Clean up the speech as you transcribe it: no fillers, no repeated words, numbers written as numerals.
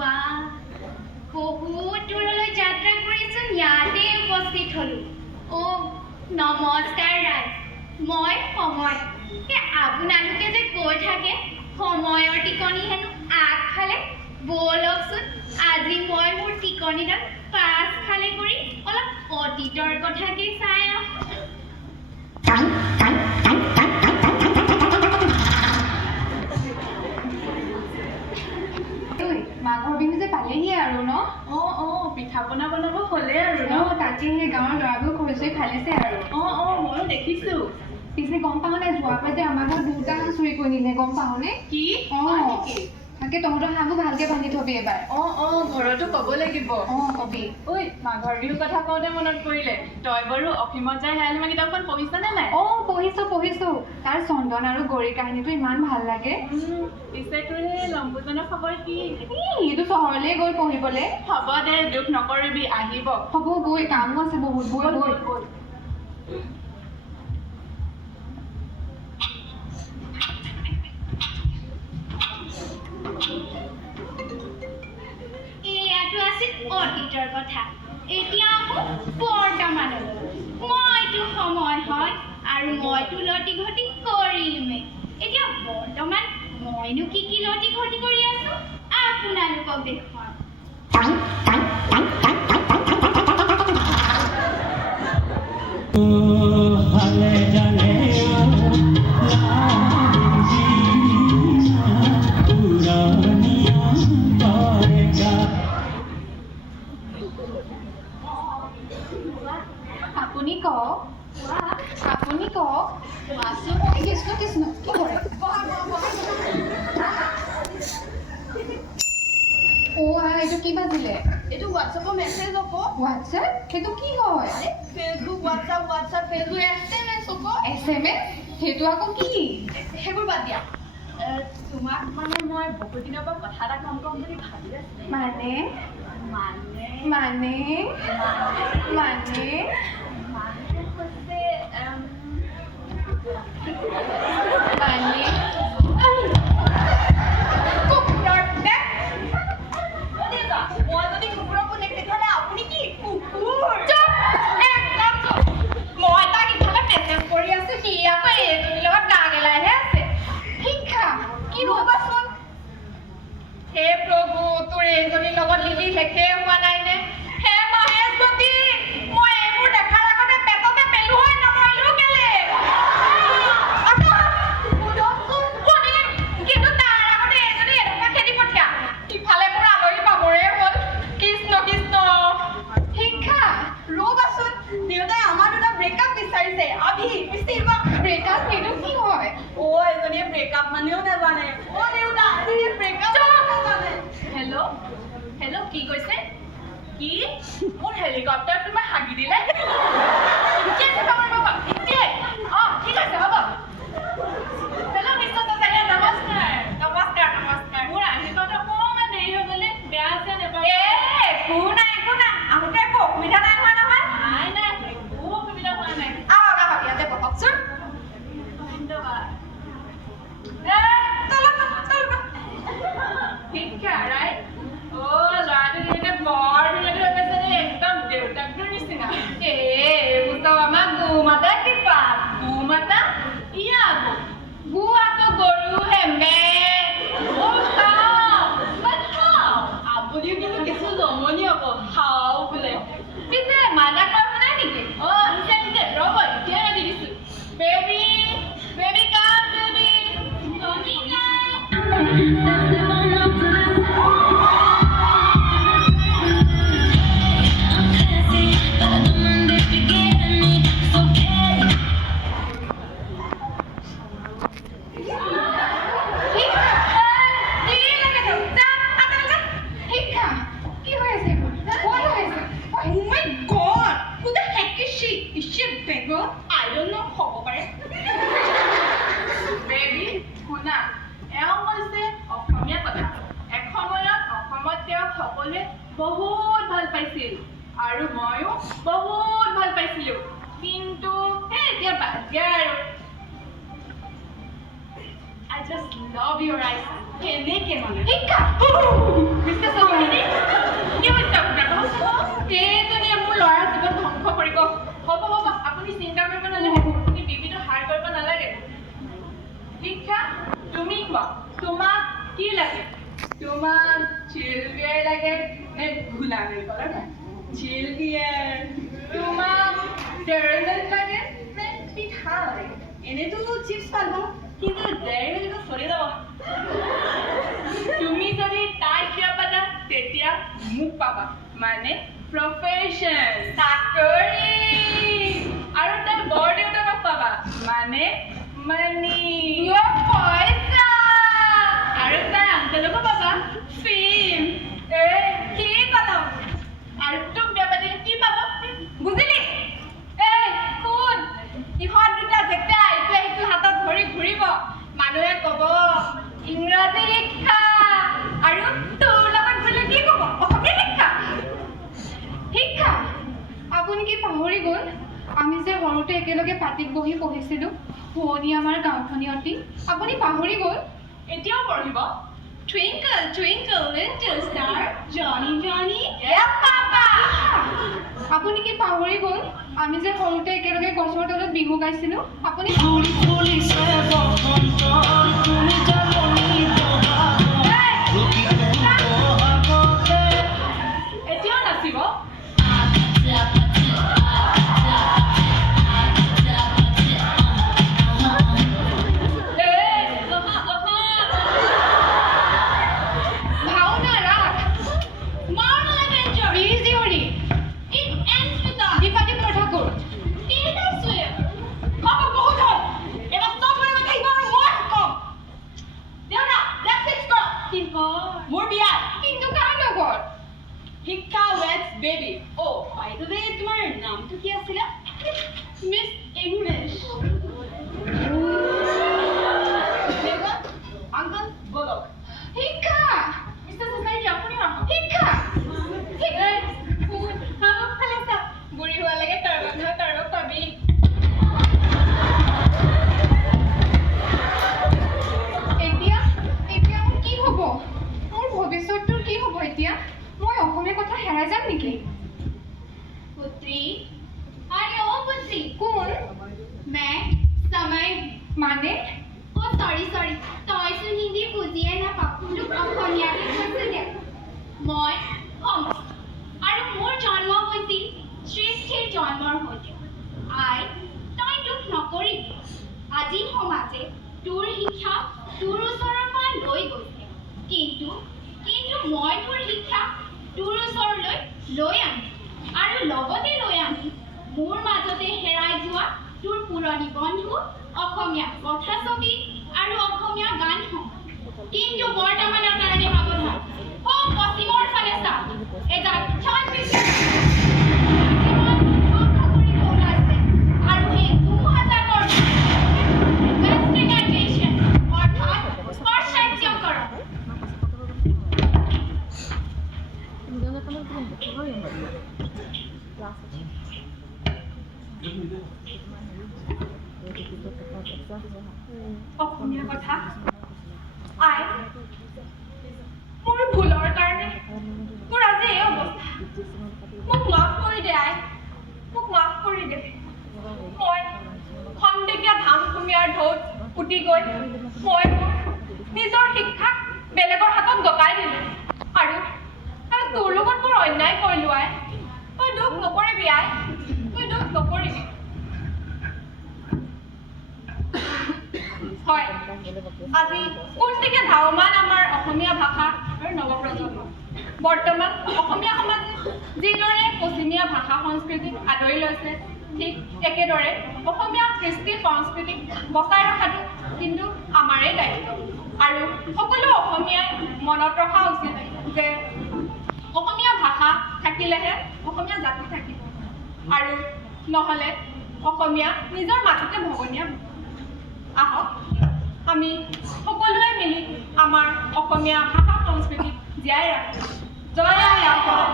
বাহ, বহুত দূৰলৈ যাত্ৰা কৰিচোন ইয়াতে উপস্থিত হলো। নমস্কাৰ ৰাজ, মই সময়। আপোনালোকে যে কৈ থাকে সময়ৰ টিকনি হেনো আগফালে, ব'লকচোন আজি মই মোৰ টিকনিডাল পাছফালে কৰি অলপ অতীতৰ কথাকে চাই আহোঁ। মাঘৰ বিহু যে পালেহি আৰু ন? পিঠা পনা বনাব হ'লে আৰু ন? তাকে সেই গাঁৱৰ ল'ৰাবোৰ খৰি চৰি ফালিছে আৰু। ময়ো দেখিছো। পিছে গম পাওঁ নে যোৱা পাই যে আমাৰ ঘৰত দুটা চুৰি কৰি নিলে, গম পাওঁ নে? কি? তাকে তহঁতৰ হাঁহবোৰ ভালকে বান্ধি থবি এবাৰ। ঘৰতো ক'ব লাগিব। কবি। ঐ, মাঘৰ বিহুৰ কথা কওঁতে মনত পৰিলে, তই বাৰু অসীমত যাই হেৰাল সীমা কিতাপখন পঢ়িছনে নাই? পঢ়িছো। তাৰ চন্দন আৰু গৌৰীৰ কাহিনীটো ইমান ভাল লাগে। পিছে তোৰ সেই লম্বুজনৰ খবৰ কি? সিটো চহৰলৈ গৈ পঢ়িবলে। হ'ব দে, দুখ নকৰিবি, আহিব। হ'ব গৈ, কামো আছে বহুত। গৈ। এয়াটো আছিল অতীতৰ কথা। এতিয়া আহোঁ বৰ্তমানলৈ। মইতো সময় হয় আৰু মইতো লটি ঘটি কৰিমেই। এতিয়া বৰ্তমান মইনো কি লটি ঘটি কৰি আছো আপোনালোকক দেখুৱাম। আপুনি কওক। কৃষ্ণ কি কৰে? এইটো কি বাজিলে? এইটো হোৱাটছএপৰ মেছেজ আকৌ। হোৱাটছএপ? সেইটো কি হয়? ফেচবুক, হোৱাটছএপ, ফেচবুক, SMS আকৌ। SMS? সেইটো আকৌ কি? সেইবোৰ বাদ দিয়া। তোমাক মানে মই বহুত দিনৰ পৰা কথা এটা ক'ম বুলি ভাবি আছিলোঁ। মানে হে প্ৰভু, তোৰ এইজনীৰ লগত লিলি শেষে হোৱা নাই নে? হে মহেশৱতী, মই এইবোৰ দেখাৰ আগতে পেটতে পেলু হৈ নমৰিলো কেলে? কিন্তু তাৰ আগতে এইজনী এনেকুৱা খেদি পঠিয়া। ইফালে মোৰ আলহী পাবৰে হ'ল। কৃষ্ণ শিক্ষা, ৰ'বাচোন, দেউতাই আমাৰ দুটা ব্ৰেকআপ বিচাৰিছে। ব্ৰেকআপ সেইটো কি হয়? এজনীয়ে ব্ৰেকআপ মানেও নাজানে। দেউতা, এজনীয়ে ব্ৰেকআপ নাজানে। হেল্ল' কি কৈছে? কি? মোৰ হেলিকপ্টাৰ তোমাৰ হাগি দিলে? ঠিক আছে হ'ব। হেল্ল' মিষ্টাৰ চাচাৰিয়া, নমস্কাৰ। মোৰ আশীৰ্বাদ অকণমান দেৰি হৈ গ'লে, বেয়া আছে নেপায়? একো নাই। আহোঁতে একো অসুবিধা নাই হোৱা নহয়? নাই, একো অসুবিধা হোৱা নাই। ইয়াতে বহকচোন। ধন্যবাদ। শিক্ষা, ৰাইট? ল'ৰাটো দিনতে বৰ ধুনীয়া হৈ গৈছে দেই, একদম দেউতাকটোৰ নিচিনা। এইবোৰ চব আমাৰ গো মাতা কিপা? গো মাতা? গো আকৌ গৰুহে আপুনিও কিন্তু কিছু জমনি আকৌ, হাও বোলে। পিছে মাতা কৰা নাই নেকি? আহিছে, ৰ'ব, এতিয়া দি দিছোঁ। বেবী কাম, বেবী। I don't know, হ'ব পাৰে। বেবী, শুনা, এওঁ কৈছে অসমীয়া কথা। এসময়ত অসমত তেওঁক সকলোৱে বহুত ভাল পাইছিল আৰু ময়ো বহুত ভাল পাইছিলোঁ। কিন্তু এতিয়া বাদ দিয়া আৰু। I just love your eyes. কেনেকে মানে? তোমাক চিল বিয়াৰ লাগে নে গোলামী কৰা নাই? চিল বিয়াৰ। তোমাক ডেৰিমেল্ক লাগে নে পিঠাই? এনেতো চিপছ পাব, কিন্তু ডেৰিমেল্কটো চলি যাব। তুমি যদি তাই কিয় পাতা তেতিয়া মোক পাবা, মানে প্ৰফেশ্যন, চাকৰি। আৰু তাই বৰ দেউতাকক পাবা, মানে মানি, পইচা। আৰু তাই আংকলকো পাবা, ফেম। কি কলম? আৰু তোক বিয়া পাতিলে কি পাব বুজিলি? শুন, ইহঁত দুটা যেতিয়া ইটোৱে সিটো হাতত ধৰি ঘূৰিব, মানুহে ক'ব ইংৰাজী শিক্ষা। আৰু তোৰ লগত ঘূৰিলে কি ক'ব? অসমীয়া শিক্ষা। শিক্ষা আপুনি কি পাহৰি গ'ল আমি যে সৰুতে একেলগে পাতিত বহি পঢ়িছিলোঁ শুৱনি আমাৰ গাঁওখনিয়তি? আপুনি পাহৰি গ'ল? এতিয়াও পঢ়িব? Twinkle, twinkle, little star, Johnny, Johnny. Yes, Papa. আপুনি কি পাহৰি গ'ল আমি যে সৰুতে একেলগে গছৰ তলত বিহু গাইছিলোঁ? আপুনি এতিয়াও নাচিব? মোৰ বিয়া। কিন্তু কাৰ লগত? শিক্ষা ৱেডছ বেবী। বাই দ্য ৱে, তোমাৰ নামটো কি আছিলে? Miss English. আংকল বলক। শিক্ষা মিষ্টাৰ সোচাইটি, আপুনি আহক। শিক্ষা বুঢ়ী হোৱালৈকে কাৰোবাক পাবি। এতিয়া মোৰ কি হ'ব? মোৰ ভৱিষ্যতটোৰ কি হ'ব এতিয়া? মই অসমীয়া কথা হেৰাই যাম নেকি? पुत्री, अरे ओ पुत्री, কোন? मैं समय মানে ओ सॉरी तই চোন হিন্দী বুজিয়ে নাপাওঁ, তোক অসমীয়াতে কৈছো দে। মই সমস্ত আৰু মোৰ জন্ম হৈছিল সৃষ্টিৰ জন্মৰ সৈতে। আই তই দুখ নকৰিবি, আজি সমাজে তোৰ শিক্ষা তোৰ ওচৰৰ পৰা লৈ গৈছে, কিন্তু মই তোৰ শিক্ষা তোৰ ওচৰলৈ লৈ আনিম, আৰু লগতে লৈ আনিম মোৰ মাজতে হেৰাই যোৱা তোৰ পুৰণি বন্ধু, অসমীয়া কথাছবি আৰু অসমীয়া গানসমূহ। কিন্তু বৰ্তমানৰ কাৰণে সাৱধান, পশ্চিমৰ ফালে চা, এজাক আৰু সেই ধুমুহাজাকৰ westernization, অৰ্থাৎ পাশ্চাত্যকৰণ। অসমীয়া কথা আই, মোৰ ভুলৰ কাৰণে মোৰ আজি এই অৱস্থা। মোক মাফ কৰি দে আই, মোক মাফ কৰি দে। মই খন্তেকীয়া ধামখুমীয়াৰ ঢৌত উটি গৈ মই মোৰ নিজৰ শিক্ষাক বেলেগৰ হাতত গতাই দিলোঁ, আৰু তোৰ লগত মোৰ অন্যায় কৰিলোঁ আই। তই দুখ নকৰিবি আই, তই দুখ নকৰিবি। হয়, আজি কোনদিকে ধাৱমান আমাৰ অসমীয়া ভাষা আৰু নৱপ্ৰজন্ম। বৰ্তমান অসমীয়া সমাজে যিদৰে পশ্চিমীয়া ভাষা সংস্কৃতিক আদৰি লৈছে, ঠিক একেদৰে অসমীয়া কৃষ্টি সংস্কৃতিক বচাই ৰখাটো কিন্তু আমাৰেই দায়িত্ব। আৰু সকলো অসমীয়াই মনত ৰখা উচিত যে অসমীয়া ভাষা থাকিলেহে অসমীয়া জাতি থাকিব, আৰু নহ'লে অসমীয়া নিজৰ মাটিতে ভগনীয়া। আহক আমি সকলোৱে মিলি আমাৰ অসমীয়া ভাষা সংস্কৃতিক জীয়াই ৰাখোঁ। জয় আই অসম।